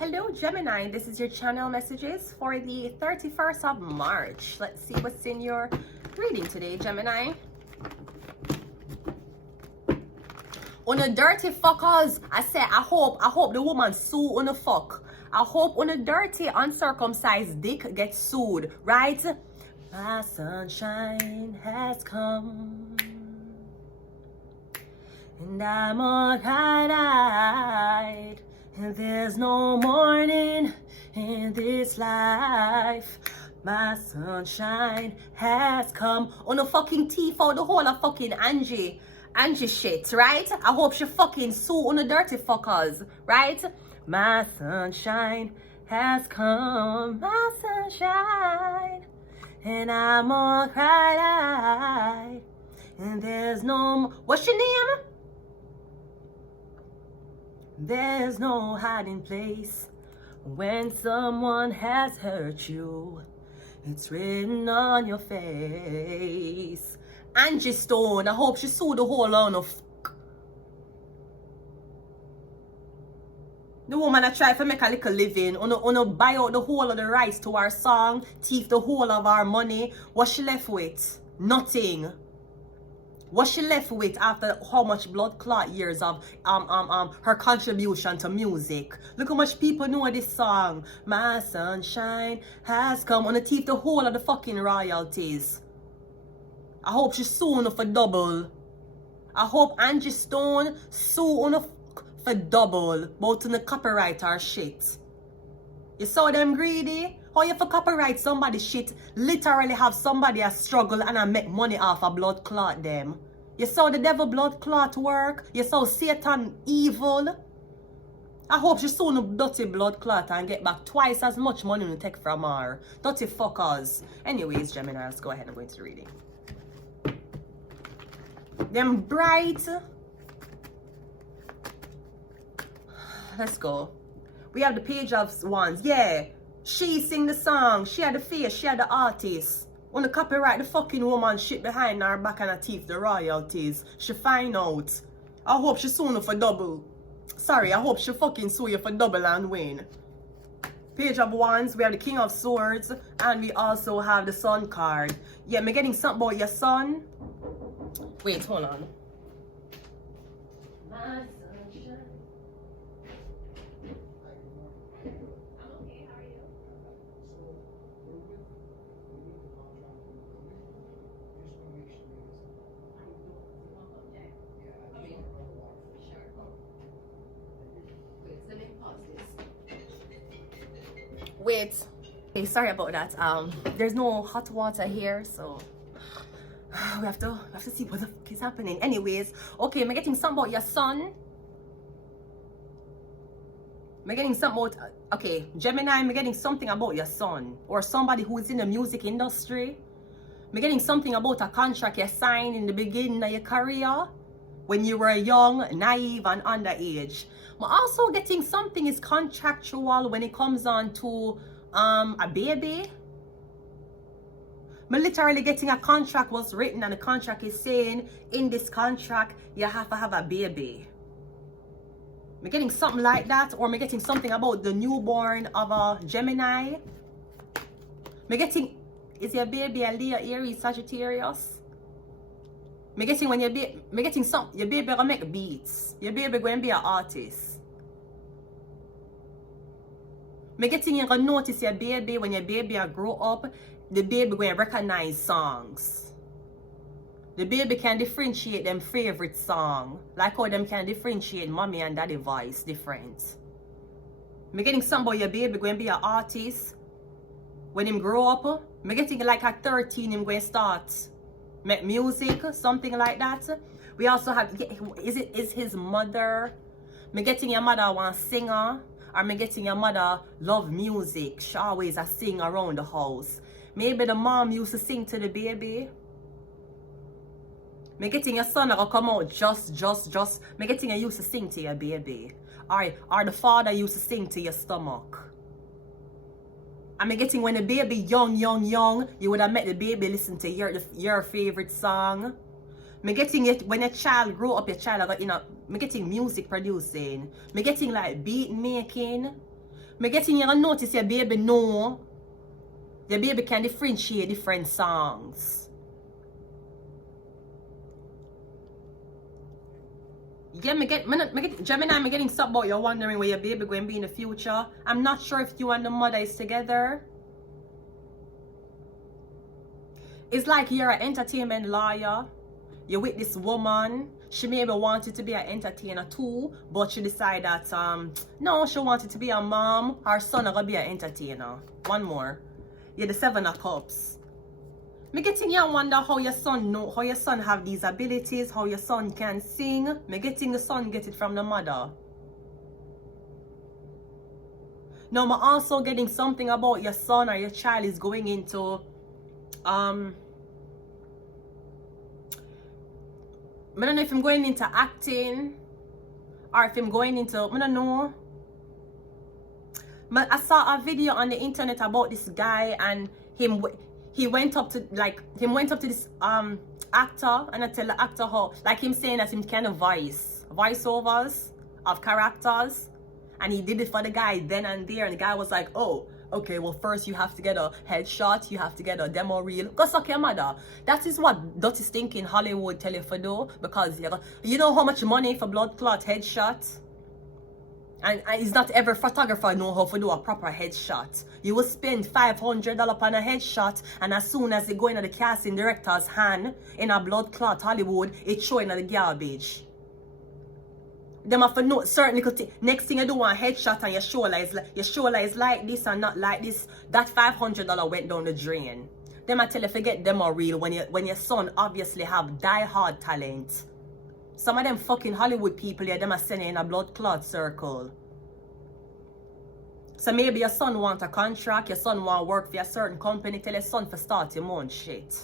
Hello Gemini, this is your channel messages for the 31st of March. Let's see what's in your reading today, Gemini. On the dirty fuckers, I say I hope the woman sue on the fuck. I hope on the dirty uncircumcised dick gets sued, right? My sunshine has come, and I'm alright. And there's no morning in this life. My sunshine has come. On the fucking teeth out the whole of fucking Angie shit, right? I hope she fucking sue on the dirty fuckers, right? My sunshine has come, my sunshine, and I'm alright. And there's no, what's your name? There's no hiding place when someone has hurt you. It's written on your face. Angie Stone, I hope she sued the whole lot of the woman that tried to make a little living, on buy out the whole of the rights to our song, thief the whole of our money. What she left with? Nothing. What she left with after how much blood clot years of her contribution to music? Look how much people know this song. My sunshine has come. On the thief the whole of the fucking royalties. I hope she sue on for double. I hope Angie Stone sue on for double, both in the copyright or shit. You saw them greedy? How you for copyright somebody shit, literally have somebody a struggle and a make money off a blood clot them. You saw the devil blood clot work? You saw Satan evil? I hope she soon a dirty blood clot and get back twice as much money to take from her. Dirty fuckers. Anyways, Gemini, let's go ahead and go into reading. Them bright. Let's go. We have the page of wands. Yeah. She sing the song. She had the face. She had the artist. On the copyright, the fucking woman shit behind her back and a thief the royalties. She find out. I hope she sue you for double. Sorry, I hope she fucking sue you for double and win. Page of wands. We have the king of swords. And we also have the sun card. Yeah, me getting something about your son. Wait, hold on. My sunshine. Wait. Okay, sorry about that. There's no hot water here, so we have to see what the fuck is happening. Anyways, okay, I'm getting something about your son. I'm getting something about okay, Gemini, I'm getting something about your son or somebody who is in the music industry. I'm getting something about a contract you signed in the beginning of your career when you were young, naive, and underage. I'm also getting something is contractual when it comes on to a baby. I'm literally getting a contract was written and the contract is saying in this contract you have to have a baby. I'm getting something like that, or I'm getting something about the newborn of a Gemini. I'm getting, is your baby a Leo, Aries, Sagittarius? I'm getting when your baby, I'm getting some, your baby gonna make beats. Your baby gonna be an artist. I'm getting you gonna notice your baby when your baby grow up. The baby gonna recognize songs. The baby can differentiate them favorite song. Like how them can differentiate mommy and daddy voice different. I'm getting something about your baby going to be an artist. When him grow up, I'm getting like at 13 him going to start make music, something like that. We also have, is his mother, I'm getting your mother one singer, or I'm getting your mother love music. She always a sing around the house. Maybe the mom used to sing to the baby. Me getting your son to come out just. Me getting you used to sing to your baby. Or the father used to sing to your stomach. And me getting when the baby young, you would have met the baby listen to your favorite song. Me getting it when a child grow up, your child got, you know, me getting music producing. Me getting like beat making. Me getting you gonna notice your baby know. The baby can differentiate different songs. Yeah, Gemini, I'm getting something about you're wondering where your baby going to be in the future. I'm not sure if you and the mother is together. It's like you're an entertainment lawyer. You're with this woman. She maybe wanted to be an entertainer too, but she decided that no, she wanted to be a mom. Her son are gonna be an entertainer. One more. You're the 7 of Cups. Me getting you wonder how your son know, how your son have these abilities, how your son can sing. Me getting the son get it from the mother. Now I'm also getting something about your son or your child is going into I don't know if I'm going into acting or if I'm going into, I don't know. But I saw a video on the internet about this guy and he went up to this actor, and I tell the actor how, like him saying that him kind of voiceovers of characters, and he did it for the guy then and there, and the guy was like, oh, okay, well first you have to get a headshot, you have to get a demo reel. Go suck your mother. That is what dirty stinking Hollywood tell you for do, because you know how much money for blood clot headshot? And it's not every photographer know how to do a proper headshot. You will spend $500 on a headshot, and as soon as it go into the casting director's hand in a blood clot Hollywood, it's showing in the garbage. Them have to know certain little thing. Next thing you do a headshot and your shoulder is like this and not like this. That $500 went down the drain. Them I tell you forget them are real when your son obviously have die-hard talent. Some of them fucking Hollywood people here, them are sending in a blood clot circle. So maybe your son want a contract, your son want to work for a certain company, tell your son to start your own shit.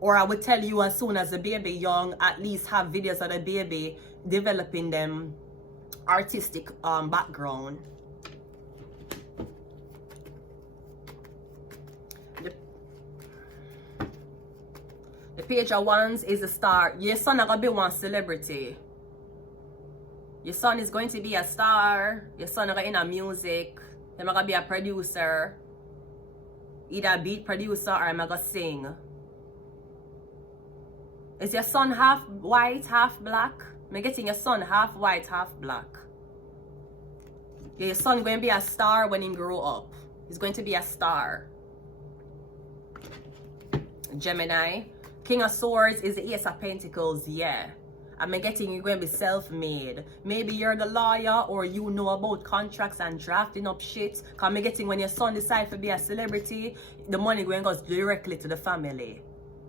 Or I would tell you as soon as the baby young, at least have videos of the baby developing them artistic background. The Page of Wands is a star. Your son is going to be one celebrity. Your son is going to be a star. Your son is going to music. He's going to be a producer. Either a beat producer or he's going to sing. Is your son half white, half black? I'm getting your son half white, half black. Yeah, your son going to be a star when he grow up. He's going to be a star. Gemini. King of Swords is the Ace of Pentacles, yeah. I'm getting you going to be self-made. Maybe you're the lawyer or you know about contracts and drafting up shit. Because I'm getting when your son decides to be a celebrity, the money going goes directly to the family.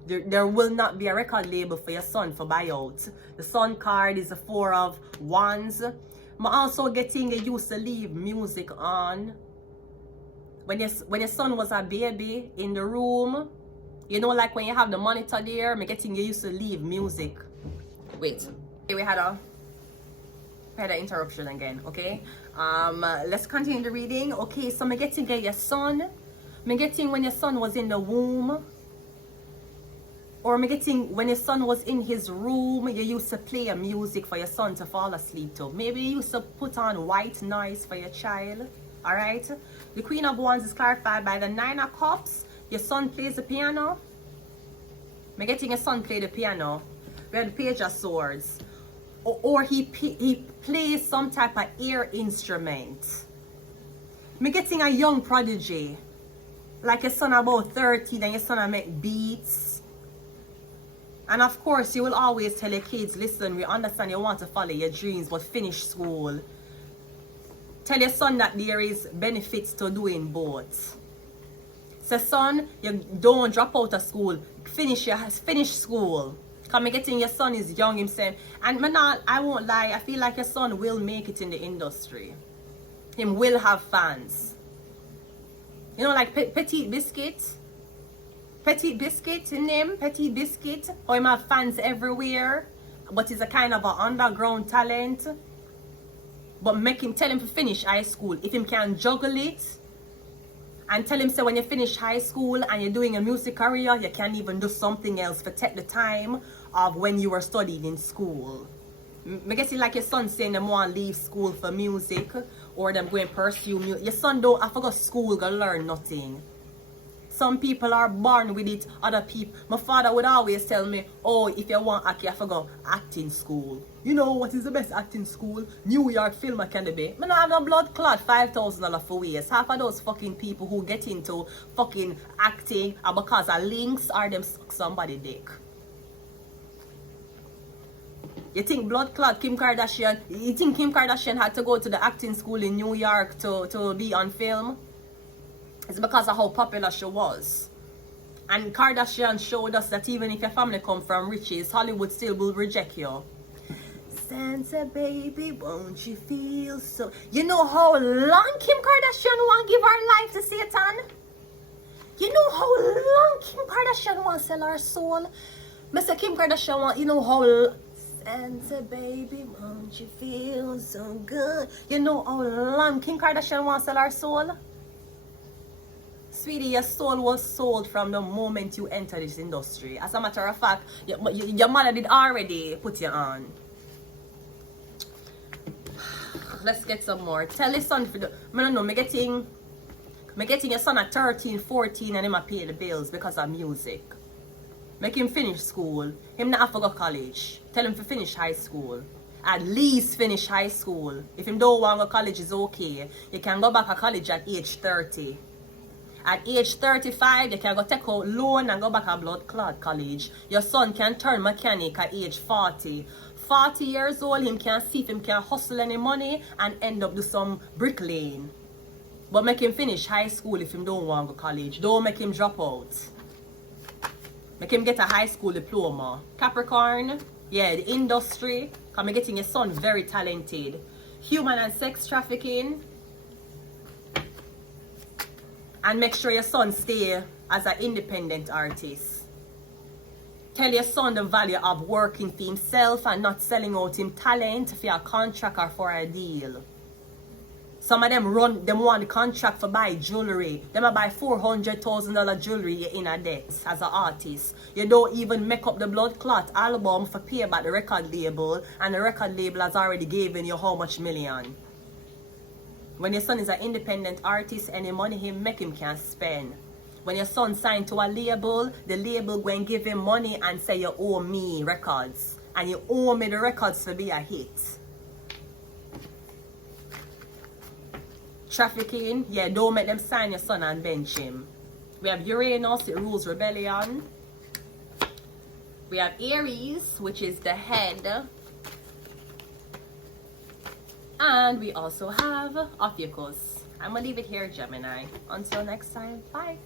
There will not be a record label for your son for buyout. The Sun card is the 4 of Wands. I'm also getting you used to leave music on. When your son was a baby in the room, you know, like when you have the monitor there, I'm getting you used to leave music. Wait, we had an interruption again, okay? Let's continue the reading. Okay, so I'm getting your son. I'm getting when your son was in the womb. Or I'm getting when your son was in his room, you used to play a music for your son to fall asleep to. Maybe you used to put on white noise for your child. Alright? The Queen of Wands is clarified by the 9 of Cups. Your son plays the piano. I'm getting your son play the piano. We have the Page of Swords. Or he plays some type of ear instrument. I'm getting a young prodigy. Like your son about 30, then your son will make beats. And of course, you will always tell your kids, listen, we understand you want to follow your dreams, but finish school. Tell your son that there is benefits to doing both. So son, you don't drop out of school. Finish school. Because I'm getting your son is young himself. And I won't lie, I feel like your son will make it in the industry. Him will have fans. You know, like Petit Biscuit. Petit Biscuit, name Petit Biscuit. Or him have fans everywhere. But he's a kind of an underground talent. But tell him to finish high school. If him can juggle it. And tell him, say, when you finish high school and you're doing a music career, you can even do something else for take the time of when you were studying in school. I guess it's like your son saying they want to leave school for music. or them going pursue music. Your son don't have to go to school, go learn nothing. Some people are born with it, other people. My father would always tell me, oh, if you want act, you have to go acting school. You know what is the best acting school? New York Film Academy. I don't have no blood clot, $5,000 for ways. Half of those fucking people who get into fucking acting are because of links or them suck somebody dick. You think blood clot Kim Kardashian, you think Kim Kardashian had to go to the acting school in New York to be on film? It's because of how popular she was. And Kardashian showed us that even if your family come from riches, Hollywood still will reject you. Santa baby, won't you feel so... You know how long Kim Kardashian want to give her life to Satan? You know how long Kim Kardashian want to sell her soul? Mr. Kim Kardashian want, you know how... Santa baby, won't you feel so good? You know how long Kim Kardashian want to sell her soul? Sweetie, your soul was sold from the moment you entered this industry. As a matter of fact, your mother did already put you on. Let's get some more. Tell your son, I don't know, I'm getting your son at 13, 14 and him pay the bills because of music. Make him finish school. Him not have to go college. Tell him to finish high school. At least finish high school. If him don't want to go college, is okay. You can go back to college at age 30. At age 35, you can go take out loan and go back to blood clot college. Your son can turn mechanic at age 40. 40 years old, him can see if him can hustle any money and end up do some bricklaying. But make him finish high school if him don't want to go college. Don't make him drop out. Make him get a high school diploma. Capricorn, yeah, the industry. Because I'm getting your son very talented. Human and sex trafficking. And make sure your son stay as an independent artist. Tell your son the value of working for himself and not selling out him talent for a contract or for a deal. Some of them want the contract for buy jewelry. Them buy $400,000 jewelry, you're in a debt as an artist. You don't even make up the blood clot album for pay back the record label, and the record label has already given you how much million. When your son is an independent artist, any money him make him can spend. When your son signed to a label, the label go and give him money and say you owe me records. And you owe me the records to be a hit. Trafficking, yeah, don't make them sign your son and bench him. We have Uranus, it rules rebellion. We have Aries, which is the head. And we also have Ophiuchus. I'm going to leave it here, Gemini. Until next time, bye.